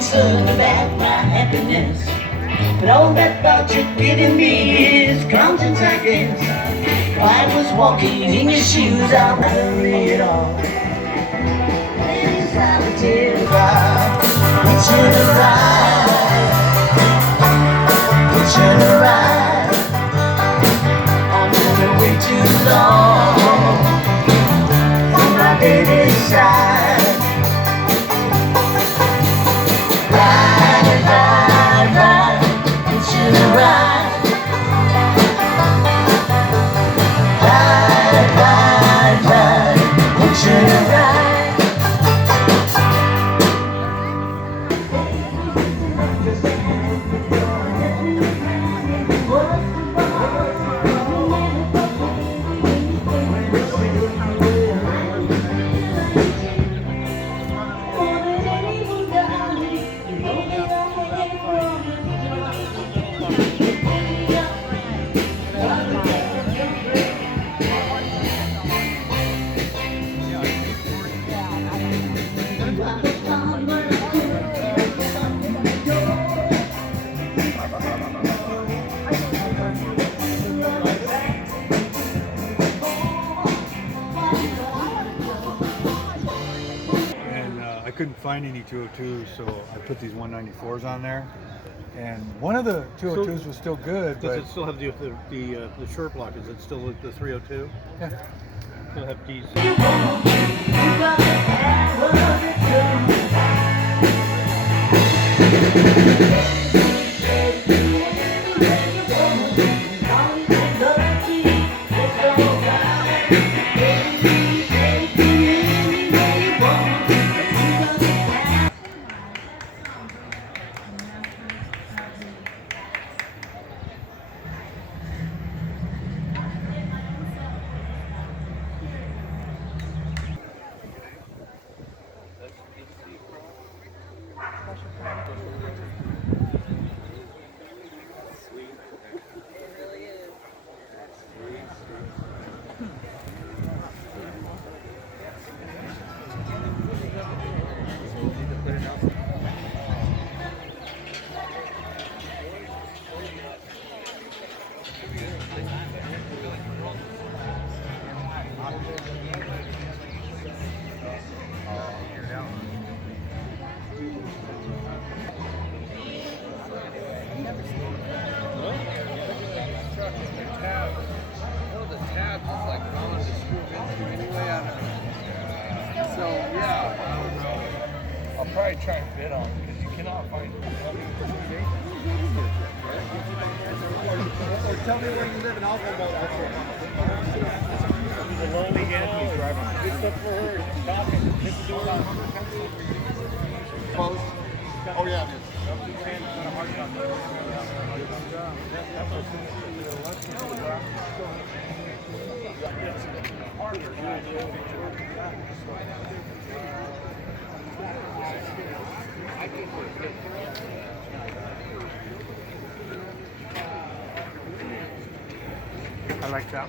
concerned about my happiness. But all that thought you're giving me is conscience, I guess. If I was walking in your shoes, I'll hurry it all. In solitary ride, hitching a ride, hitching a ride. I'm moving way too long from my baby's side. Ride, ride, ride, hitching a ride. Ride, ride, ride, hitching a ride. I couldn't find any 202s, so I put these 194s on there. And one of the 202s was still good, Does but it still have the short block? Is it still the 302? yeah. Still have D's. I'll probably try and bid on it because you cannot find it. Or tell me where you live and I'll go about that. The lonely gal is driving. Good stuff for her. Talking. This is all about Close. Oh yeah, it is. I like that.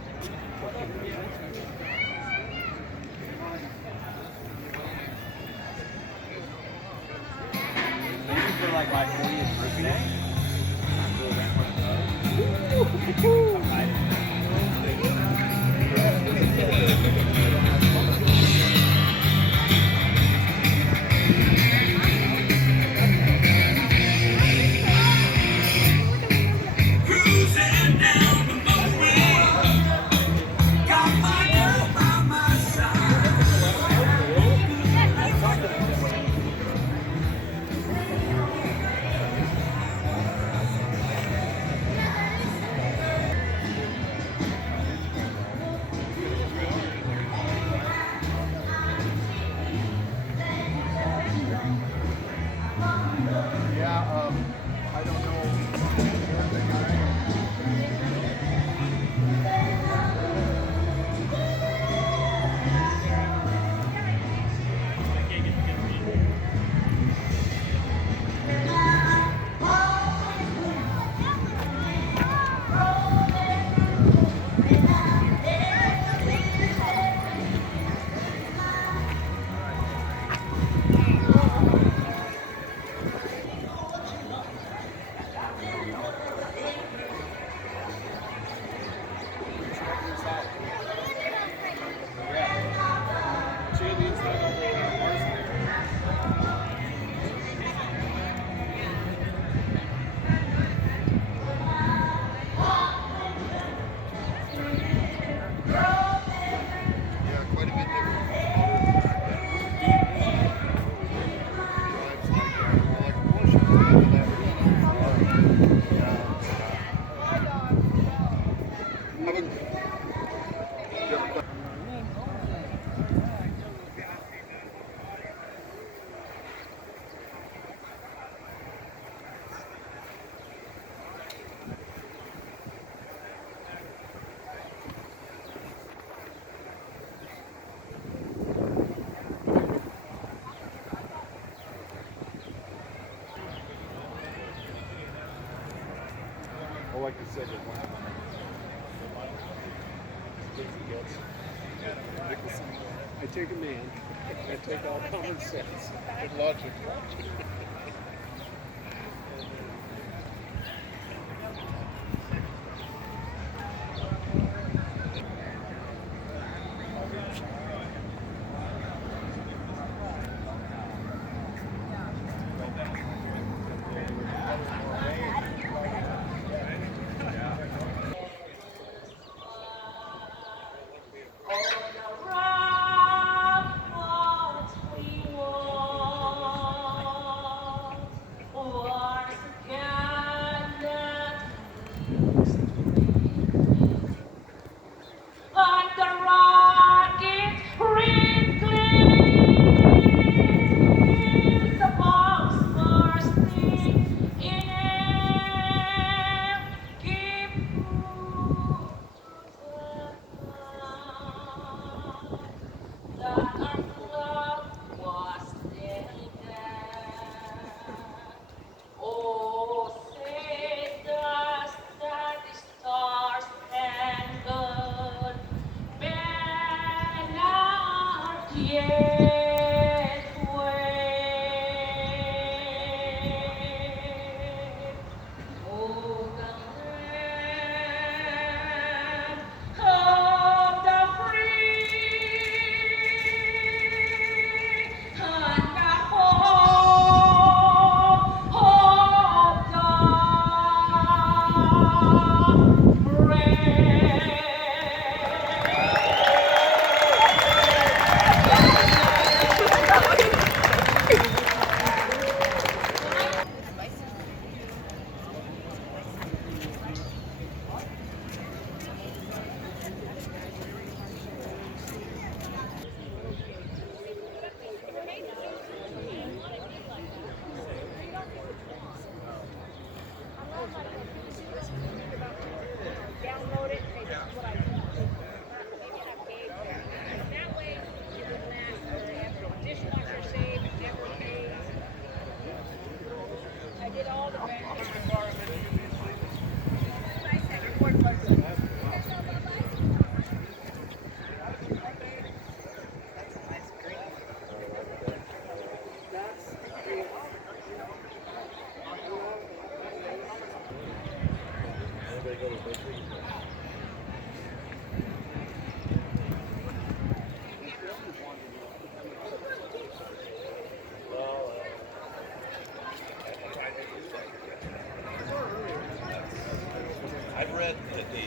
Thank you for like my 40th birthday. like the second one. I take a man. I take all common sense. Good logic. Download it, say this is what I want. Maybe have paid. That way it would last forever. Dishwasher saved, it never pays. I did all the I've read that the